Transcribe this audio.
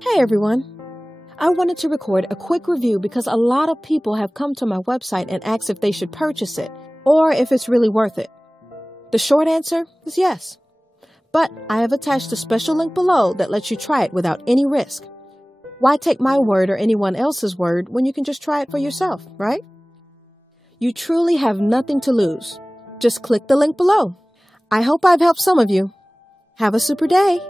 Hey everyone! I wanted to record a quick review because a lot of people have come to my website and asked if they should purchase it or if it's really worth it. The short answer is yes. But I have attached a special link below that lets you try it without any risk. Why take my word or anyone else's word when you can just try it for yourself, right? You truly have nothing to lose. Just click the link below. I hope I've helped some of you. Have a super day!